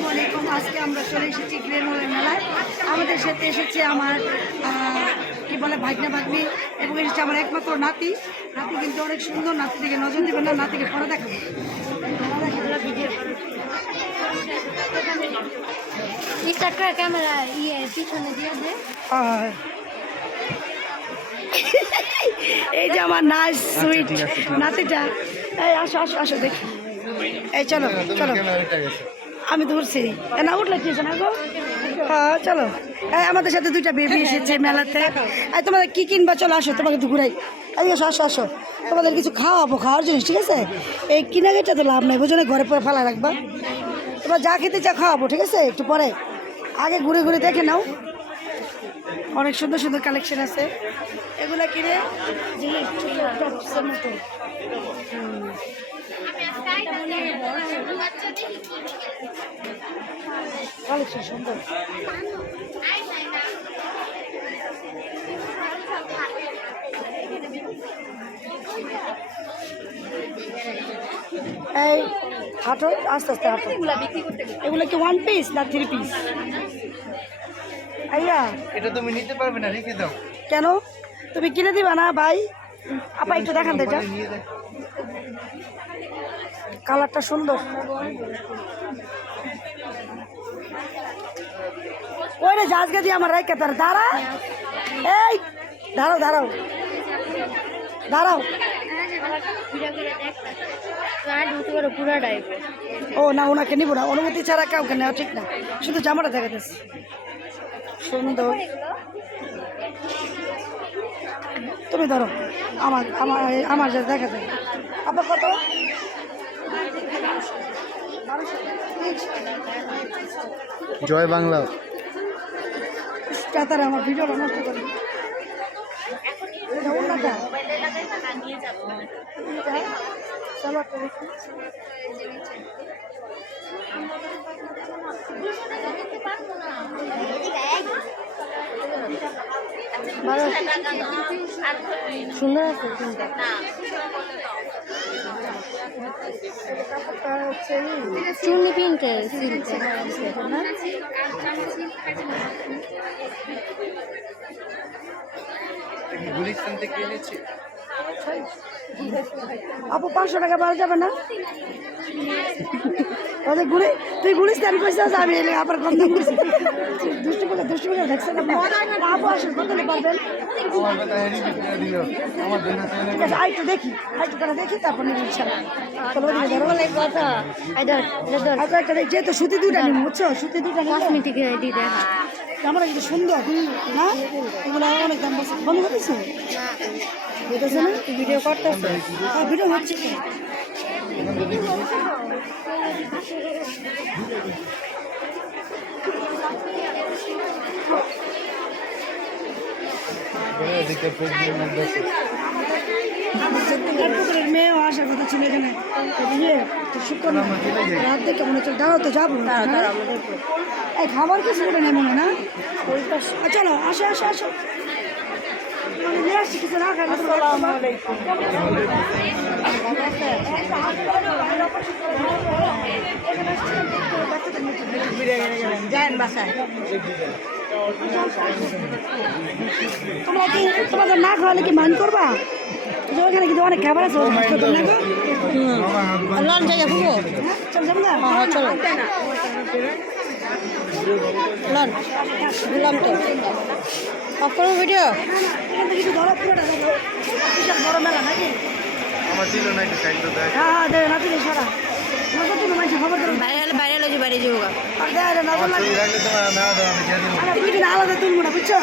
আসসালামু আলাইকুম। আজকে আমরা চলে এসেছি গ্রেনওয়েল মেলায়। আমাদের সাথে এসেছে আমার কি বলে ভাগ্না ভাগ্নি এবং এসেছে আমার একমাত্র নাতি। নাতি কিন্তু অনেক সুন্দর, নাতি থেকে নজর দেবেন না, নাতিকে পরে দেখাবো। ক্যামেরা পিছনে দিয়ে দে। এই যে আমার নাইস সুইট নাতিটা। এই আসো আসো আসো দেখি। এই চলো চলো, আমি ধরছি না, উঠলে কি না গো। হ্যাঁ চলো, এই আমাদের সাথে দুইটা বেবি এসেছে মেলাতে। এই তোমাদের কি কিনবা, চলো আসো, তোমাকে তো ঘুরাই। এই আসো আসো আসো, তোমাদের কিছু খাওয়াবো, খাওয়ার জিনিস, ঠিক আছে? এই কিনা গেটা তো লাভ নাই, বুঝো না, ঘরে পরে ফেলা রাখবা। তোমার যা খেতে চা খাওয়াবো, ঠিক আছে? একটু পরে, আগে ঘুরে ঘুরে দেখে নাও। অনেক সুন্দর সুন্দর কালেকশন আছে, এগুলো কিনে কালেকশন সুন্দর। এই হাঁটো, আস্তে আস্তে হাঁটো। এগুলো কি ওয়ান পিস না 3 পিস? আইয়া এটা তুমি নিতে পারবে না, রেখে দাও। কেন, তুমি কিনে দিবা না ভাই? আপা একটু দেখান তো, এটা নিয়ে দেখ। কালারটা সুন্দর। ওই রে জাজগা দিয়ে আমার রাইকা তার দাঁড়া। এই দাঁড়াও দাঁড়াও দাঁড়াও। ও না, ওনাকে নিব না, অনুমতি ছাড়া কাউকে নেওয়া ঠিক না, শুধু জামাটা দেখাতেছে সুন্দর। তুমি ধরো, আমার আমার আমার যা দেখা যায়। আপনার কত? জয় বাংলা। তারা আমার ভিডিওটা নষ্ট করে। সুন্দর আছে চুন্নি প্রিন্টের না? গুলিস্তান থেকে এনেছি। আপু 500 টাকা বাড়া যাবে না? তাহলে তুই গুলিস্তান কইছিস, আমি এলে আবার কম দাম কইছি। দুষ্টু করে দেখছেন আপনি? আপু আসেন, কত নিতে পারবেন? আমার কথা হেরি বিক্রি দিও। আমার জন্য ঠিক আছে, আইটু দেখি, তারপর নিবি ইনশাআল্লাহ। চলো ওদিকে ধরো। কথা আচ্ছা একটা যেহেতু সুতি দুইটা নিবো, বুঝছো? সুতি দুইটা নিবো। কসমেটিক দিয়ে দেখা ক্যামেরা কিন্তু সুন্দর না, এগুলো অনেক দাম বলছে। বন্ধ করেছো বুঝতেছে না? ভিডিও করতেছে। হ্যাঁ ভিডিও হচ্ছে। মেয়েও আসার কথা ছিল এখানে, শুক্র রাত দেখে মনে হচ্ছে দাঁড়াও তো যাবো। এই খাবার কিছু করে নেই মনে না? চলো আসো আসো আসো, নিয়ে আসছি কিছু না খাই। যান বাসায়, তোমরা কি তোমাদের না খাওয়ালে কি মান করবা? ওখানে কিন্তু অনেক খাবার আছে, লন জায়গা ফুবো। চল যাবো না? চলো লন বললাম তো অফ করবো ভিডিও। এখান থেকে কিছু ধরো, পুরোটা যাবো, বিশাল বড় মেলা নাকি? আমার দিল না, একটু সাইড দাও। হ্যাঁ হ্যাঁ দেবে না, তুমি সরা খবর দেবো। বাইরে লোক বাড়ি যাবো আর দেয় নজর লাগে রাখলে তোমার না দাও, আমি দিয়ে দিব। আলাদা তুলবো না, বুঝছো?